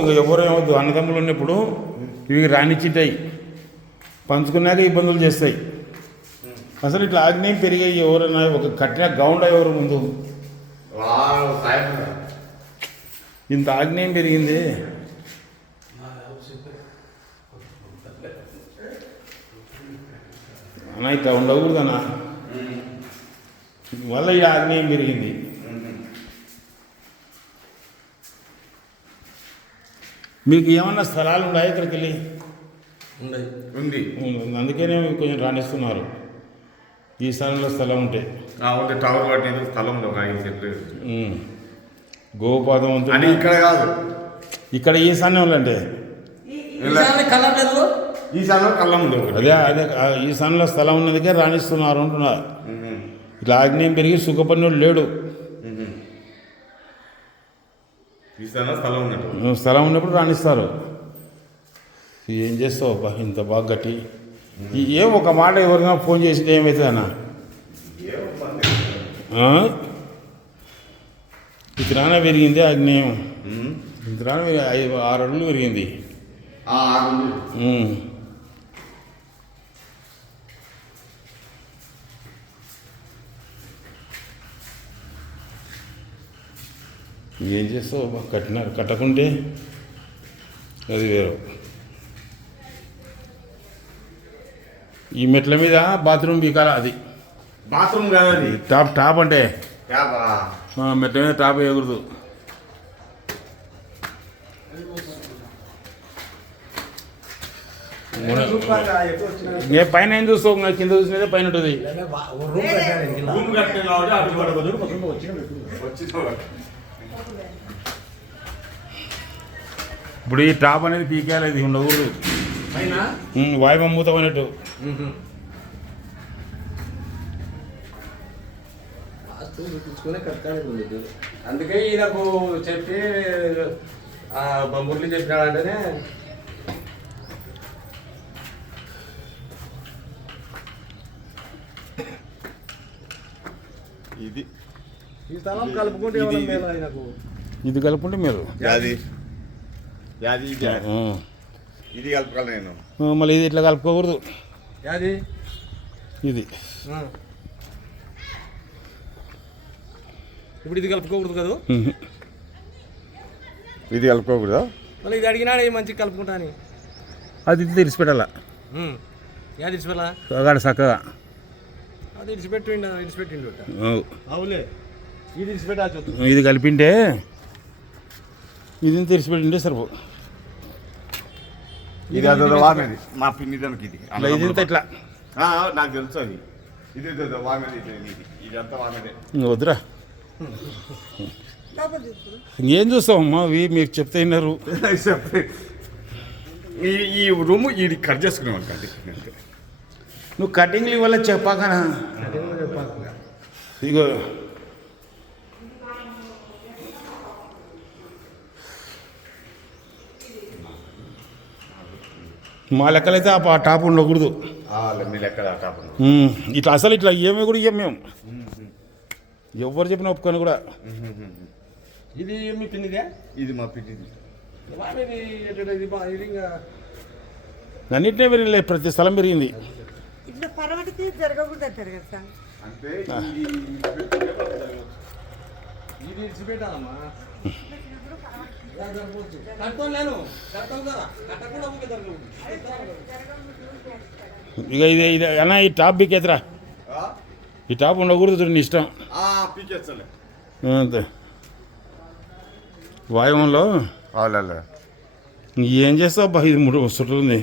ఇక ఎవరేమవుద్దు అన్నదమ్ములు ఉన్నప్పుడు ఇవి రానిచ్చింటాయి, పంచుకున్నాక ఇబ్బందులు చేస్తాయి. అసలు ఇట్లా ఆగ్నేయం పెరిగాయి. ఎవరైనా ఒక కట్టిన గౌండ ఎవరు ముందు ఇంత ఆగ్నేయం పెరిగింది. అన్న ఇట్లా ఉండకూడదన్నా, వల్ల ఈ ఆగ్నేయం పెరిగింది. మీకు ఏమన్నా స్థలాలు ఉన్నాయా ఇక్కడికి వెళ్ళి? ఉంది. అందుకనే కొంచెం రాణిస్తున్నారు. ఈ స్థలంలో స్థలం ఉంటే టవర్ పట్టిన స్థలం ఉంది, ఒక 5 సెంట్లు. గోపాదం అని ఇక్కడ కాదు, ఇక్కడ ఈ స్థానంలో అంటే ఈ స్థలంలో కళ్ళం ఉంది. అదే అదే ఈ స్థానంలో స్థలం ఉన్నందుకే రాణిస్తున్నారు అంటున్నారు. ఇట్లా ఆగ్నేయం పెరిగి సుఖపన్నుడు లేడు. ఈ స్థలంలో స్థలం ఉన్నట్టు స్థలం ఉన్నప్పుడు రాణిస్తారు. ఏం చేస్తావు అబ్బా ఇంత బాగా గట్టి. ఏం ఒక మాట ఎవరికైనా ఫోన్ చేసింటే ఏమవుతుంది అన్న? ఇతరాన పెరిగింది ఆగ్నేయం, ఇతరాన 6 అడుగులు పెరిగింది. ఏం చేస్తావు కట్టినారు, కట్టకుంటే అది వేరు. ఈ మెట్ల మీద బాత్రూమ్ బీకాల, అది బాత్రూమ్ కాదు, అది టాప్ అంటే మెట్ల మీద టాప్ వేయకూడదు. ఏ పైన ఏం చూస్తావు, కింద చూసినదే పైన ఉంటుంది. ఇప్పుడు ఈ టాప్ అనేది పీకేయాలి, ఇది ఉండకూడదు. వాయువు మూతం అన్నట్టు. అందుకే ఈయనకు చెప్పి మురళి చెప్పినాడంటేనే ఇది ఈ స్థలం కలుపుకుంటే ఇది కలుపుకుంటే మీరు ఇది కలపాలి. నేను మళ్ళీ ఇది ఇట్లా కలుపుకోకూడదు. ఇది ఇప్పుడు ఇది కలుపుకోకూడదు కదా, ఇది కలుపుకోకూడదా? మళ్ళీ ఇది అడిగినాడు మంచిగా కలుపుకుంటా అని. అది తెరిచిపెట్టాలా, ఇడిచిపెట్టాలా అక్కడ చక్కగా అది ఇడిచిపెట్టిండు. అవులే ఇది ఇడిచిపెట్టాల్సి, ఇది కలిపింటే ఇది తెరిచిపెట్టింటే సరిపో. ఇది వామేది మా పిన్ని దానికి, ఇది ఇది ఇట్లా నాకు తెలుసు. అది ఇది వామేది, ఇదంతా వామేదే. వద్దురా, ఇంకేం చూస్తామమ్మా, మీరు చెప్తే విన్నారు. ఈ రూము ఇది కట్ చేసుకునేవాళ్ళు కండి. నువ్వు కటింగ్లు ఇవ్వాల చెప్పాకనా? ఇగో మా లెక్కలైతే ఆ టాప్ ఉండకూడదు. ఇట్లా అసలు ఇట్లా ఏమి కూడా ఇవ్వం మేము, ఎవరు చెప్పిన ఒప్పుకొని కూడా. ఇది మీ పిన్నిదే? ఇది మా పిన్నిది. అన్నింటినీ పెరిగింది, ప్రతి స్థలం పెరిగింది. ఇక ఇది ఇది అన్న, ఈ టాప్ బీకేతరా, ఈ టాప్ ఉండకూడదు, నీ ఇష్టం. అంతే వాయువంలో ఏం చేస్తావు అబ్బా, ఇది 3 సుట్టుంది.